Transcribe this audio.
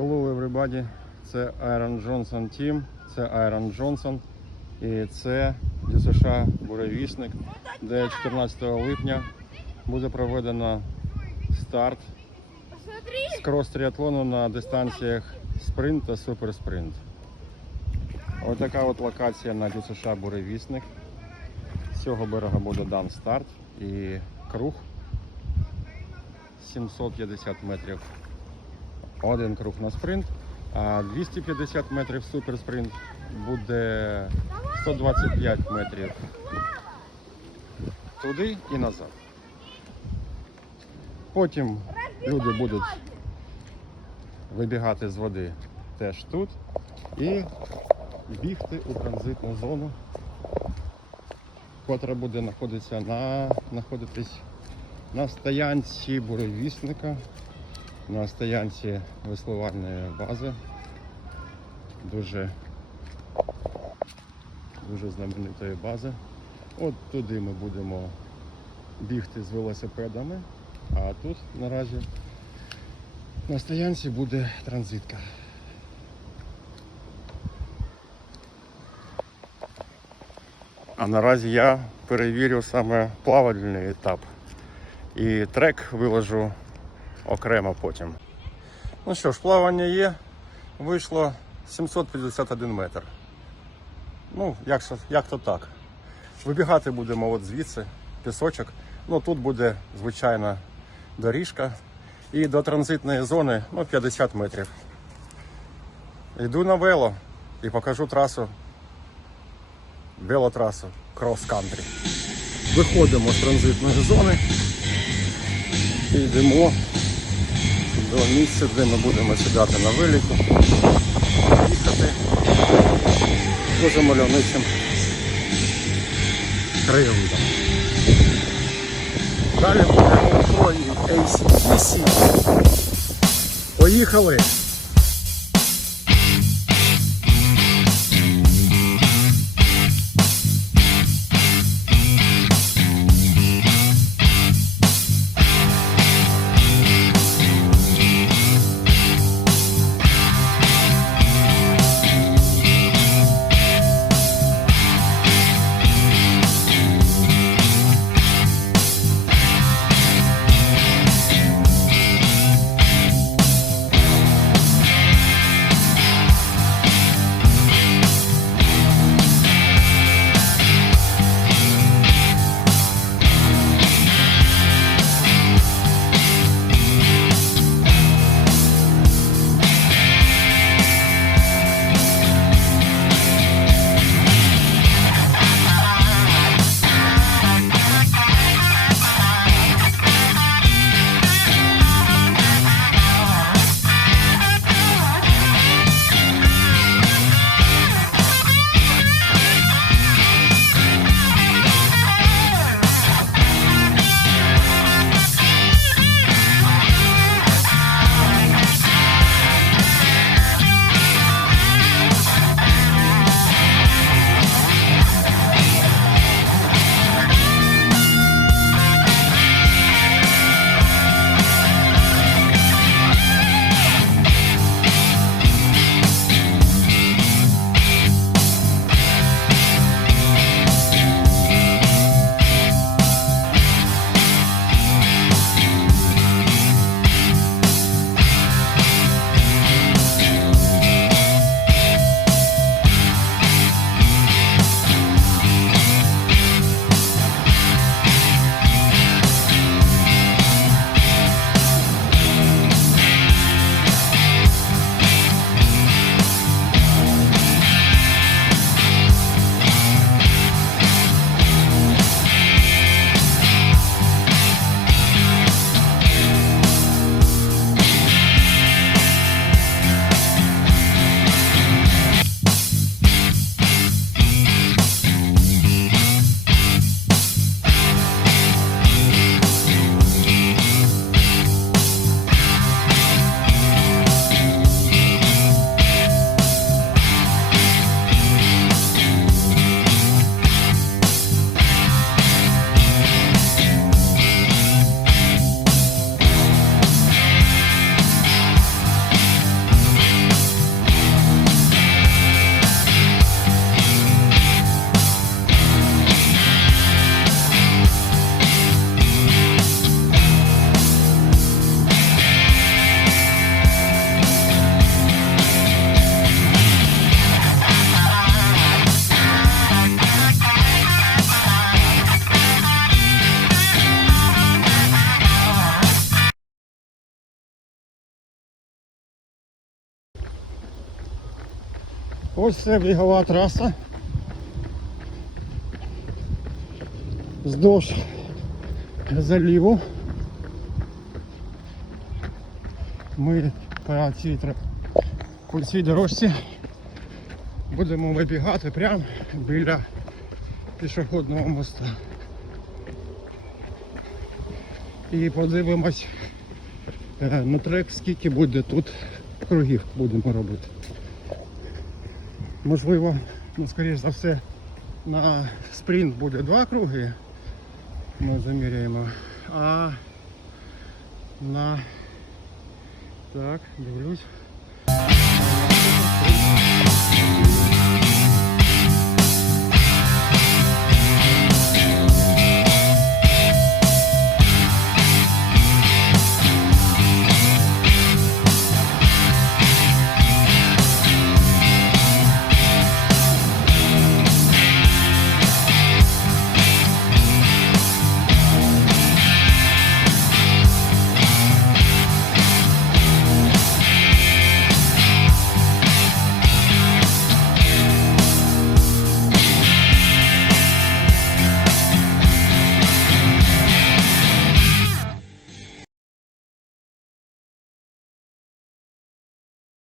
Hello everybody, це Iron Johnson Team, це Iron Johnson і це ДСШ Буревісник, де 14 липня буде проведено старт з крос-тріатлону на дистанціях спринт та суперспринт. Ось така от локація на ДСШ Буревісник. З цього берега буде дан старт і круг 750 метрів один круг на спринт, а 250 метрів суперспринт буде 125 метрів туди і назад. Потім люди будуть вибігати з води теж тут і бігти у транзитну зону, котра буде знаходитися на, на стоянці буревісника на стоянці веслувальної бази. Дуже, дуже знаменитої бази. От туди ми будемо бігти з велосипедами, а тут наразі на стоянці буде транзитка. А наразі я перевірю саме плавальний етап. І трек виложу окремо потім. Ну що ж, плавання є. Вийшло 751 метр. Ну, як, як то так. Вибігати будемо от звідси, пісочок. Ну тут буде звичайна доріжка. І до транзитної зони ну, 50 метрів. Йду на вело і покажу трасу. Велотрасу крос-кантрі. Виходимо з транзитної зони і йдемо до місця, де ми будемо сідати на велику, їхати дуже мальовничим краєвидом. Далі будемо GoPro AC. Поїхали! Ось це бігова траса. Вздовж заліву. Ми по цій, по цій дорожці будемо вибігати прямо біля пішохідного моста. І подивимось е, на трек, скільки буде тут кругів будемо робити. Можливо, ну, скоріш за все, на спринт буде два круги. Ми заміряємо. А на так, дивлюсь.